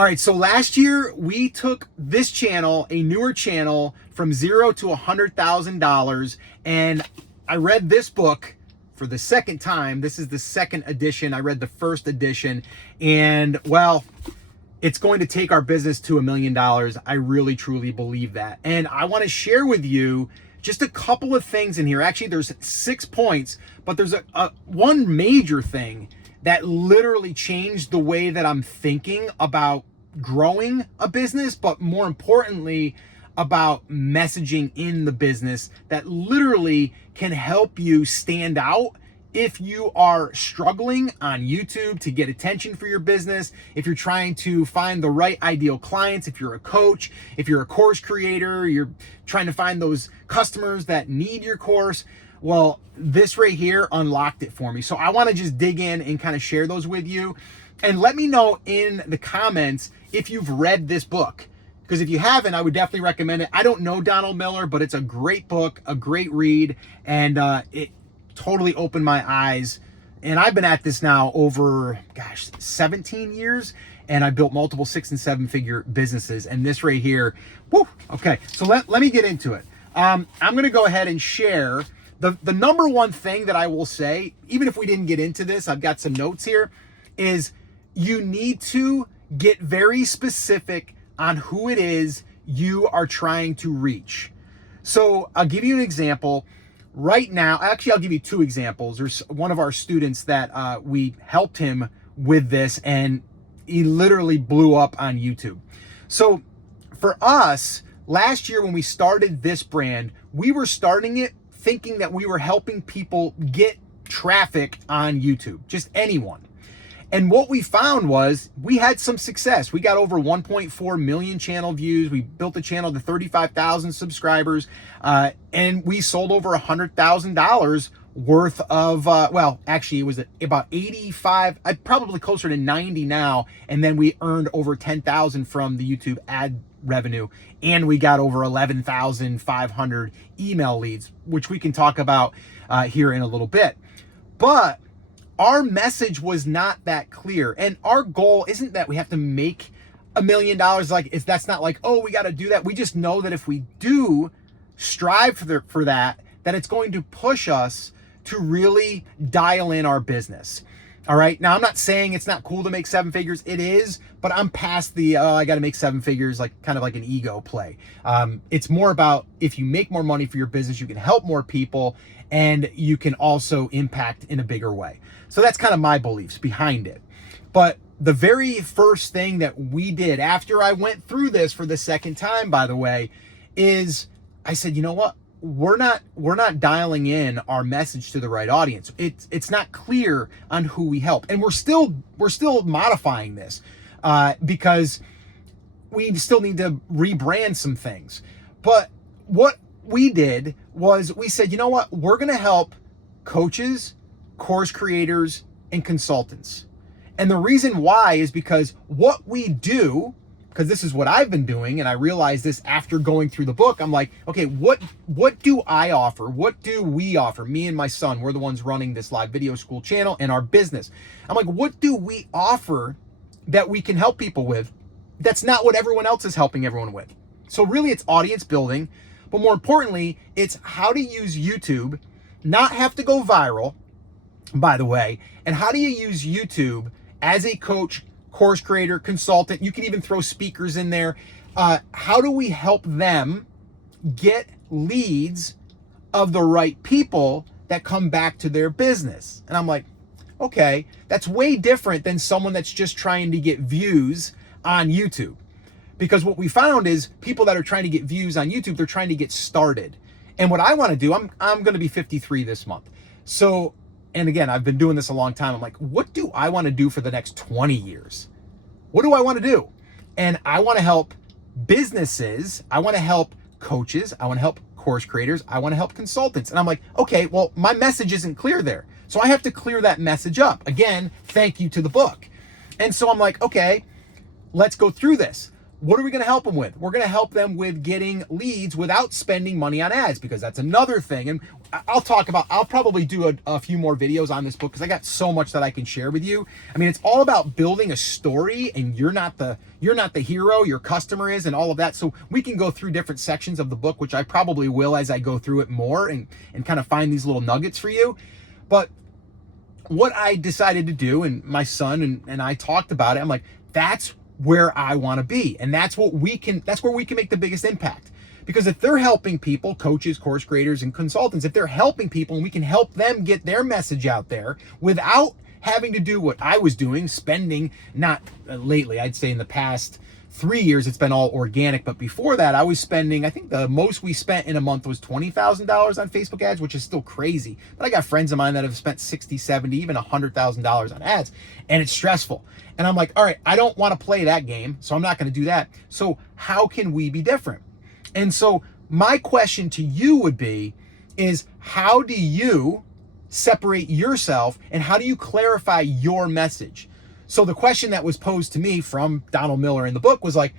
All right, so last year we took this channel, a newer channel, from $0 to $100,000, and I read this book for the second time. This is the second edition. I read the first edition, and well, it's going to take our business to $1 million. I really, truly believe that. And I want to share with you just a couple of things in here. Actually, there's 6 points, but there's one major thing that literally changed the way that I'm thinking about growing a business, but more importantly, about messaging in the business that literally can help you stand out if you are struggling on YouTube to get attention for your business, if you're trying to find the right ideal clients, if you're a coach, if you're a course creator, you're trying to find those customers that need your course. Well, this right here unlocked it for me. So I want to just dig in and kind of share those with you. And let me know in the comments if you've read this book. Because if you haven't, I would definitely recommend it. I don't know Donald Miller, but it's a great book, a great read, and it totally opened my eyes. And I've been at this now over, 17 years, and I built multiple 6- and 7-figure businesses. And this right here, whoo, okay. So let me get into it. I'm going to go ahead and share the number one thing that I will say, even if we didn't get into this, I've got some notes here, is you need to get very specific on who it is you are trying to reach. So I'll give you an example. Right now, actually, I'll give you 2 examples. There's one of our students that we helped him with this, and he literally blew up on YouTube. So for us, last year when we started this brand, we were starting it thinking that we were helping people get traffic on YouTube, just anyone. And what we found was we had some success. We got over 1.4 million channel views. We built the channel to 35,000 subscribers, and we sold over $100,000 worth of, well, actually it was about 85, probably closer to 90 now. And then we earned over 10,000 from the YouTube ad revenue, and we got over 11,500 email leads, which we can talk about here in a little bit. But our message was not that clear. And our goal isn't that we have to make $1 million. That's not like, oh, we got to do that. We just know that if we do strive for that it's going to push us to really dial in our business. All right. Now, I'm not saying it's not cool to make 7 figures. It is, but I'm past the, I got to make 7 figures, kind of like an ego play. It's more about if you make more money for your business, you can help more people, and you can also impact in a bigger way. So that's kind of my beliefs behind it. But the very first thing that we did after I went through this for the second time, by the way, is I said, you know what? We're not dialing in our message to the right audience. It's not clear on who we help. And we're still modifying this because we still need to rebrand some things. But what we did was we said, you know what? We're going to help coaches, course creators, and consultants. And the reason why is because what we do, because this is what I've been doing, and I realized this after going through the book, I'm like, okay, what do I offer? What do we offer? Me and my son, we're the ones running this live video school channel and our business. I'm like, what do we offer that we can help people with? That's not what everyone else is helping everyone with. So really it's audience building, but more importantly, it's how to use YouTube, not have to go viral, by the way, and how do you use YouTube as a coach, course creator, consultant? You can even throw speakers in there. How do we help them get leads of the right people that come back to their business? And I'm like, okay, that's way different than someone that's just trying to get views on YouTube. Because what we found is people that are trying to get views on YouTube, they're trying to get started. And what I want to do, I'm going to be 53 this month. So, and again, I've been doing this a long time. I'm like, what do I want to do for the next 20 years? What do I want to do? And I want to help businesses. I want to help coaches. I want to help course creators. I want to help consultants. And I'm like, okay, well, my message isn't clear there. So I have to clear that message up. Again, thank you to the book. And so I'm like, okay, let's go through this. what are we going to help them with? We're going to help them with getting leads without spending money on ads, because that's another thing. And I'll probably do a few more videos on this book because I got so much that I can share with you. I mean, it's all about building a story, and you're not the hero, your customer is, and all of that. So we can go through different sections of the book, which I probably will as I go through it more and kind of find these little nuggets for you. But what I decided to do, and my son and I talked about it, I'm like, that's where I want to be. And that's where we can make the biggest impact. Because if they're helping people, coaches, course creators, and consultants, if they're helping people and we can help them get their message out there without having to do what I was doing, spending, not lately, I'd say in the past 3 years, it's been all organic. But before that, I was spending, I think the most we spent in a month was $20,000 on Facebook ads, which is still crazy. But I got friends of mine that have spent 60, 70, even $100,000 on ads, and it's stressful. And I'm like, all right, I don't want to play that game, so I'm not going to do that. So how can we be different? And so my question to you would be, is how do you separate yourself and how do you clarify your message? So the question that was posed to me from Donald Miller in the book was like,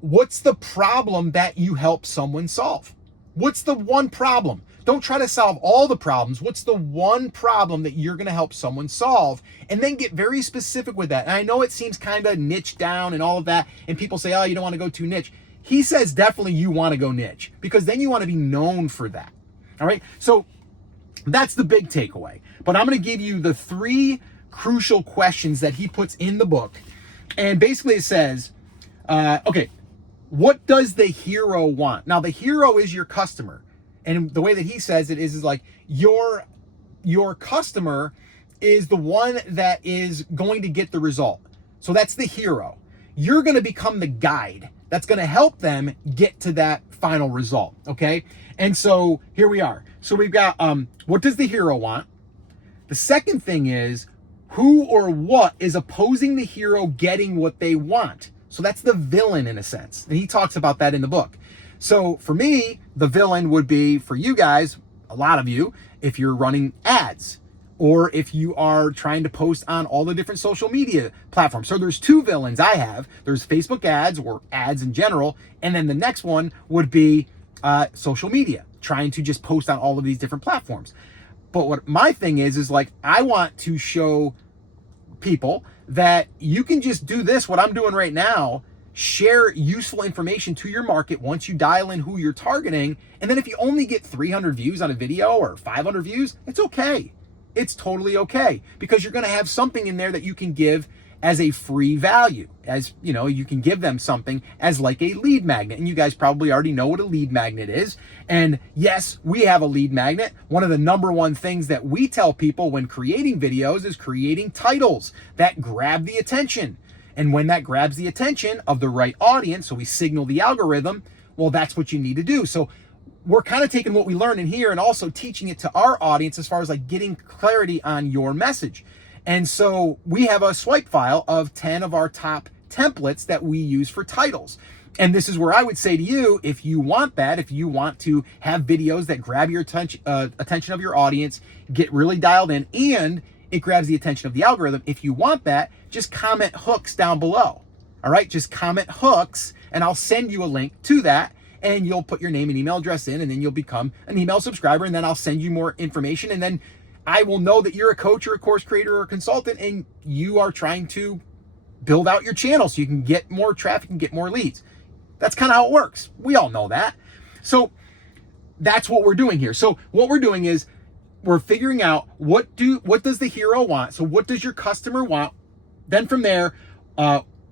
what's the problem that you help someone solve? What's the one problem? Don't try to solve all the problems. What's the one problem that you're going to help someone solve? And then get very specific with that. And I know it seems kind of niche down and all of that. And people say, oh, you don't want to go too niche. He says definitely you want to go niche, because then you want to be known for that. All right. So that's the big takeaway. But I'm going to give you the 3 crucial questions that he puts in the book. And basically it says, okay, what does the hero want? Now, the hero is your customer. And the way that he says it is like your customer is the one that is going to get the result. So that's the hero. You're going to become the guide that's going to help them get to that final result. Okay. And so here we are. So we've got, what does the hero want? The second thing is, who or what is opposing the hero getting what they want? So that's the villain in a sense. And he talks about that in the book. So for me, the villain would be, for you guys, a lot of you, if you're running ads or if you are trying to post on all the different social media platforms. So there's 2 villains I have. There's Facebook ads or ads in general. And then the next one would be social media, trying to just post on all of these different platforms. But what my thing is like, I want to show people that you can just do this, what I'm doing right now, share useful information to your market once you dial in who you're targeting. And then if you only get 300 views on a video or 500 views, it's okay. It's totally okay, because you're going to have something in there that you can give as a free value. As you know, you can give them something as like a lead magnet. And you guys probably already know what a lead magnet is. And yes, we have a lead magnet. One of the number one things that we tell people when creating videos is creating titles that grab the attention. And when that grabs the attention of the right audience, so we signal the algorithm, well, that's what you need to do. So we're kind of taking what we learn in here and also teaching it to our audience as far as like getting clarity on your message. And so we have a swipe file of 10 of our top templates that we use for titles. And this is where I would say to you, if you want that, if you want to have videos that grab your attention of your audience, get really dialed in, and it grabs the attention of the algorithm, if you want that, just comment hooks down below. All right, just comment hooks and I'll send you a link to that, and you'll put your name and email address in, and then you'll become an email subscriber, and then I'll send you more information, and then I will know that you're a coach or a course creator or a consultant and you are trying to build out your channel so you can get more traffic and get more leads. That's kind of how it works. We all know that. So that's what we're doing here. So what we're doing is we're figuring out what does the hero want? So what does your customer want? Then from there,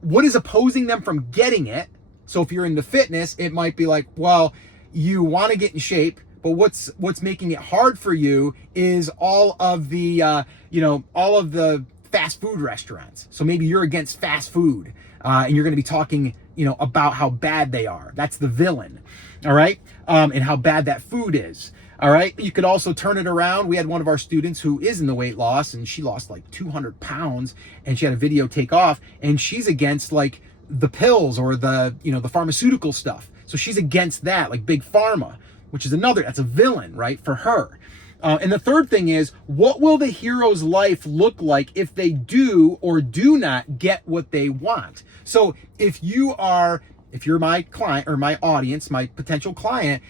what is opposing them from getting it? So if you're into fitness, it might be like, well, you want to get in shape, but what's making it hard for you is all of the all of the fast food restaurants. So maybe you're against fast food, and you're going to be talking about how bad they are. That's the villain, all right, and how bad that food is. All right. You could also turn it around. We had one of our students who is in the weight loss, and she lost like 200 pounds, and she had a video take off, and she's against like the pills or the pharmaceutical stuff. So she's against that, like big pharma, which is that's a villain, right, for her. And the third thing is, what will the hero's life look like if they do or do not get what they want? So if you are if you're my client or my audience, my potential client,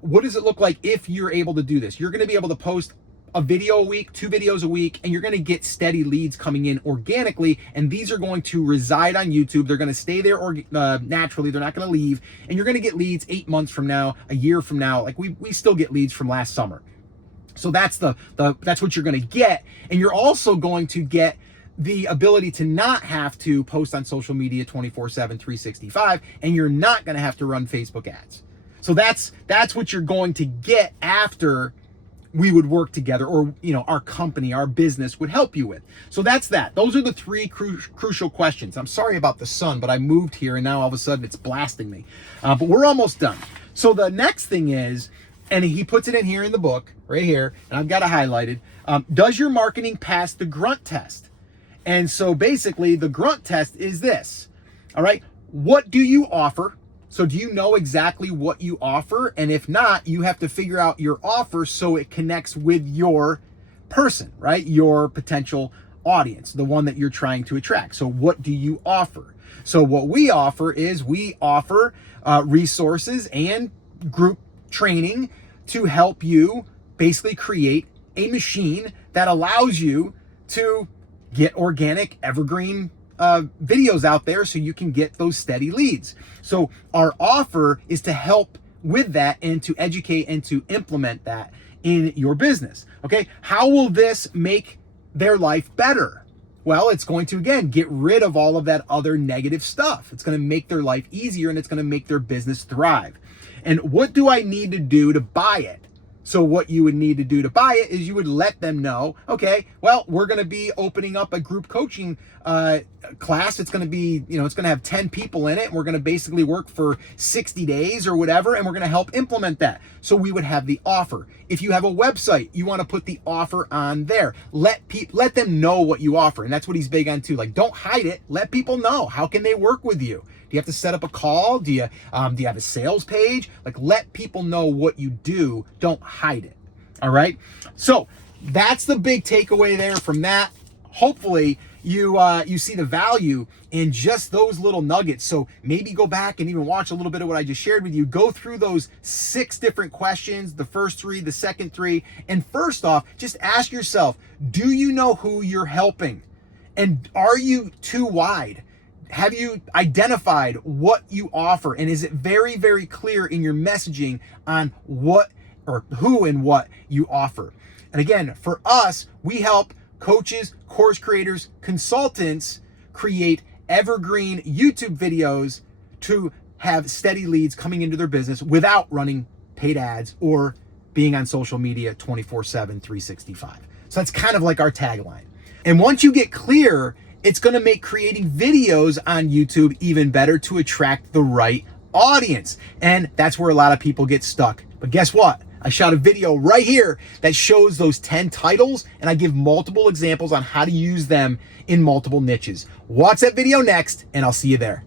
what does it look like if you're able to do this? You're going to be able to post a video a week, 2 videos a week, and you're going to get steady leads coming in organically. And these are going to reside on YouTube. They're going to stay there naturally. They're not going to leave. And you're going to get leads 8 months from now, a year from now. Like we still get leads from last summer. So that's that's what you're going to get. And you're also going to get the ability to not have to post on social media 24/7, 365, and you're not going to have to run Facebook ads. So that's what you're going to get after we would work together, or our company, our business would help you with. So that's that. Those are the 3 crucial questions. I'm sorry about the sun, but I moved here and now all of a sudden it's blasting me. But we're almost done. So the next thing is, and he puts it in here in the book right here, and I've got it highlighted. Does your marketing pass the grunt test? And so basically the grunt test is this. All right. What do you offer? So do you know exactly what you offer? And if not, you have to figure out your offer so it connects with your person, right? Your potential audience, the one that you're trying to attract. So what do you offer? So what we offer is we offer resources and group training to help you basically create a machine that allows you to get organic, evergreen videos out there so you can get those steady leads. So our offer is to help with that and to educate and to implement that in your business. Okay, how will this make their life better? Well, it's going to, again, get rid of all of that other negative stuff. It's going to make their life easier and it's going to make their business thrive. And what do I need to do to buy it? So what you would need to do to buy it is you would let them know, okay, well, we're going to be opening up a group coaching class. It's going to be, it's going to have 10 people in it. And we're going to basically work for 60 days or whatever, and we're going to help implement that. So we would have the offer. If you have a website, you want to put the offer on there. Let them know what you offer. And that's what he's big on too. Like, don't hide it. Let people know. How can they work with you? Do you have to set up a call? Do you have a sales page? Like, let people know what you do. Don't hide it. All right. So that's the big takeaway there from that. Hopefully you see the value in just those little nuggets. So maybe go back and even watch a little bit of what I just shared with you. Go through those 6 different questions, the first 3, the second 3. And first off, just ask yourself, do you know who you're helping? And are you too wide? Have you identified what you offer? And is it very, very clear in your messaging on what or who and what you offer? And again, for us, we help coaches, course creators, consultants create evergreen YouTube videos to have steady leads coming into their business without running paid ads or being on social media 24/7, 365. So that's kind of like our tagline. And once you get clear, it's going to make creating videos on YouTube even better to attract the right audience. And that's where a lot of people get stuck. But guess what? I shot a video right here that shows those 10 titles, and I give multiple examples on how to use them in multiple niches. Watch that video next, and I'll see you there.